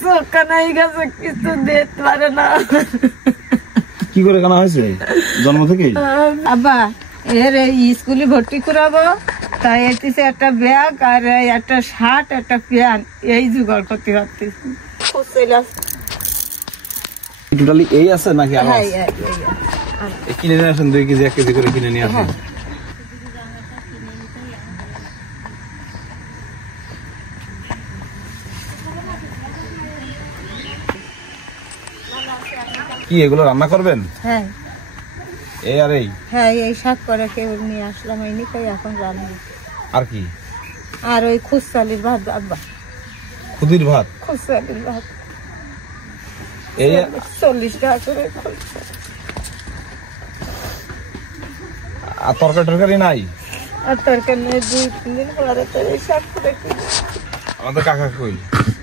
চোখ কানাই গেছে, কিছু দেখতে পারে না। কি করে কানা হয়েছে জন্ম থেকেই? আব্বা এর স্কুলে ভর্তি করাবো, তাই এসেছে একটা ব্যাগ আর একটা শার্ট একটা প্যান্ট এই জোগাড় করতে পারতেছি। টোটালি এই আছে নাকি কিনে নিয়ে আসেন? 2 কেজি 1 কেজি করে কিনে নিয়ে আসেন। কি এগুলো রান্না করবেন? হ্যাঁ এই আর এই? হ্যাঁ এই শাক করে কেউ নিয়ে আসলাম, এই নিয়ে এখন রান্না। আর কি? আর ওই খুচরালির ভাত। আব্বা খুদির ভাত? খুচরালির ভাত এই 40 টাকা করে। আর তরকারি নাই? আর তরকারি নেই, 2-3 দিন পরে তো এই শাক করে। আমাদের কাকা কই?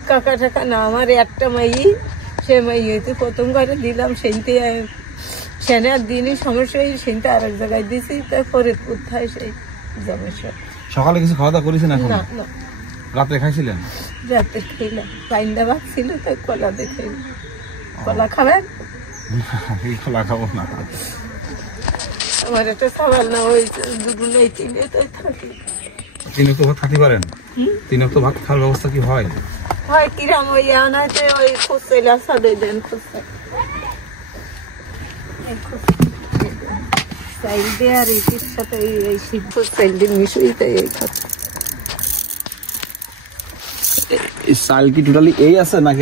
কাকা টাকা না, আমার একটা মাই, সে মাই হইতে প্রথম ঘরে দিলাম, সেইতে সেনে আর দিনই সমস্যা, সেইতে আর এক জায়গায় দিছি, তাই ফরিদপুর থাই সেই সমস্যা। সকালে কিছু খাওয়া দাওয়া করেছেন এখন? না না, রাতে খাইছিলেন? রাতে খাইলাম, পাইন্দা ভাত ছিল তাই কলা দিয়ে খাইলাম। কলা খাবেন? কলা খাবো না। আমার একটা সওয়াল না, ওই দুটো নেই তিনে তাই থাকি। 3 ওয়াক্ত ভাত খাতে পারেন? 3 ওয়াক্ত ভাত খাওয়ার ব্যবস্থা কি হয়? হয় কিরাম ওই আনাতে ওই খুচরা সাদে দেন, খুচরা চাইল দিয়ে আর এটির সাথে এই সিদ্ধ চাইল দিয়ে মিশিয়ে তাই এই খাচ্ছে। এই চাল কি টোটালি এই আছে নাকি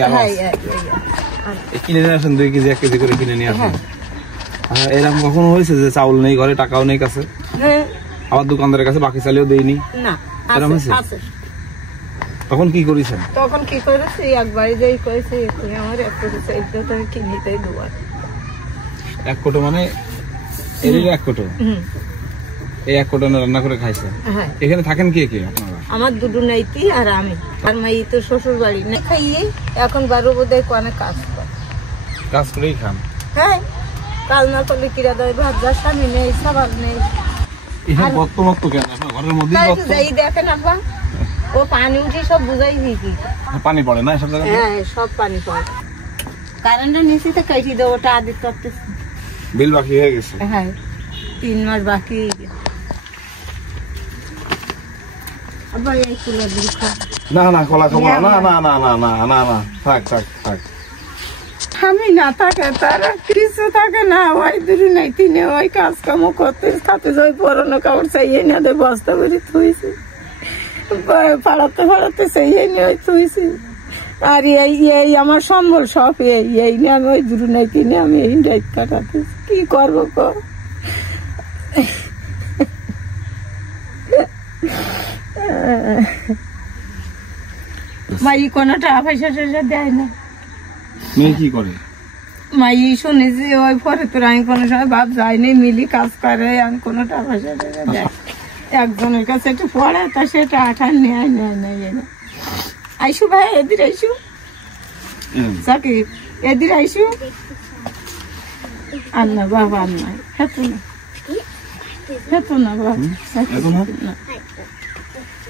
কিনে নিয়ে আসেন? 2 কেজি 1 কেজি করে কিনে নিয়ে আসেন। এরকম কখনো হয়েছে যে চাউল নেই ঘরে, টাকাও নেই কাছে, আবার দোকানদারের কাছে বাকি চালিয়েও দেয়নি? না। এরকম হয়েছে? তখন কি করেছেন? তখন কি করেছি, একবারে যাই করেছি তুমি আমার একটু চাইল তুমি কিনিতেই দেবো। 1 কোটো মানে এর 1 কোটো? এই 1 কোটো রান্না করে খাইছেন? এখানে থাকেন কে কে আপনারা? আমার দুটো নাইতি আর আমি, আর মাই তো শ্বশুর বাড়ি না খাইয়ে এখন 12 বোধহয় অনেক কাজ করেই খান। হ্যাঁ, কাজ না করলে কিরা দেয়, ভাত যা স্বামী নেই, সাবাল নেই। ঘরের মধ্যে দেখেন আব্বা, ও পানি উঠে সব বুঝাই দিয়েছি। পানি পড়ে না সব জায়গায়? হ্যাঁ সব পানি পড়ে। কারেন্টের নিচে তো কেটে দেবো, ওটা আদিত করতেছি। বিল বাকি হয়ে গেছে? হ্যাঁ 3 মাস বাকি। আবার এই কুলা দিল না না, কলা খাবো না। না না না না না না না, থাক থাক থাক। আমি না থাকে তারা কিছু থাকে না, ওই দূরে নাই তিনে ওই কাজ কাম করতে তাতে ওই পুরোনো কাপড় চাইয়ে না দে বস্তা করে থুইছি, ফাড়াতে চাইয়ে নিয়ে ওই থুইছি। আর এই আমার সম্বল সব এই নিয়ে আমি ওই দূরে নাই তিনে আমি এই ডাইট কাটাতে কি করবো ক। মাই কোনো টাকা পয়সা টয়সা দেয় না। মেয়ে কি করে? মাই শুনেছি ওই পরে তোর আমি কোনো সময় বাপ যায়নি, মিলি কাজ করে, আমি কোনো টাকা পয়সা দেয়। একজনের কাছে একটু পড়ে তা সেটা আঠার নেয় আইসু ভাই, এদির আইসু চাকি, এদির আইসু। আর না বাবা, আর নাই হেতু না বাবা,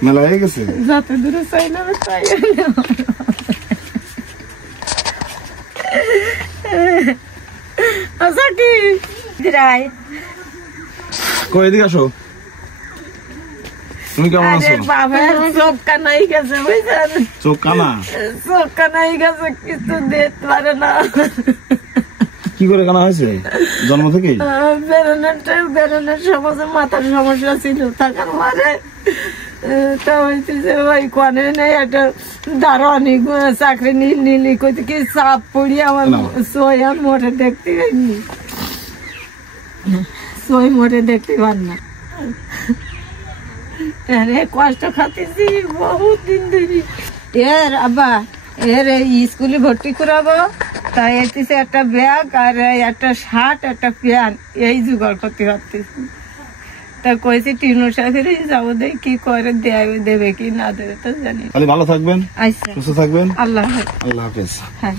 মেলা হয়ে গেছে যত দূরে চাইলাম তাই। আচ্ছা কি রায় কই এদিকে আসো। তুমি কেমন আছো? বাবার চোখ কানাই গেছে, বুঝছেন? চোখ কানাই গেছে, কিছু দেখতে পারে না। কি করে কানা হয়েছে জন্ম থেকেই? বেরোনোর সমস্যা, মাথার সমস্যা ছিল, থাকার পরে তা হয়েছে যে ওই কনে নেই একটা দারোয়ানি চাকরি নিলি কইতে কি চাপ পড়ি আমার সই আর মোটে দেখতে পাইনি, সই মোটে দেখতে পার না। কষ্ট খাতেছি বহুত দিন ধরে। এর আব্বা এর স্কুলে ভর্তি করাবো, তাই এসেছে একটা ব্যাগ আর একটা শার্ট একটা প্যান্ট এই জোগাড় করতে পারতেছি। তা কইছি টিনু সাহেবের যাবো, দেখ কি করে দেবে কি না দেবে তো জানি। ভালো থাকবেন, আচ্ছা সুস্থ থাকবেন। আল্লাহ হাফেজ। হ্যাঁ।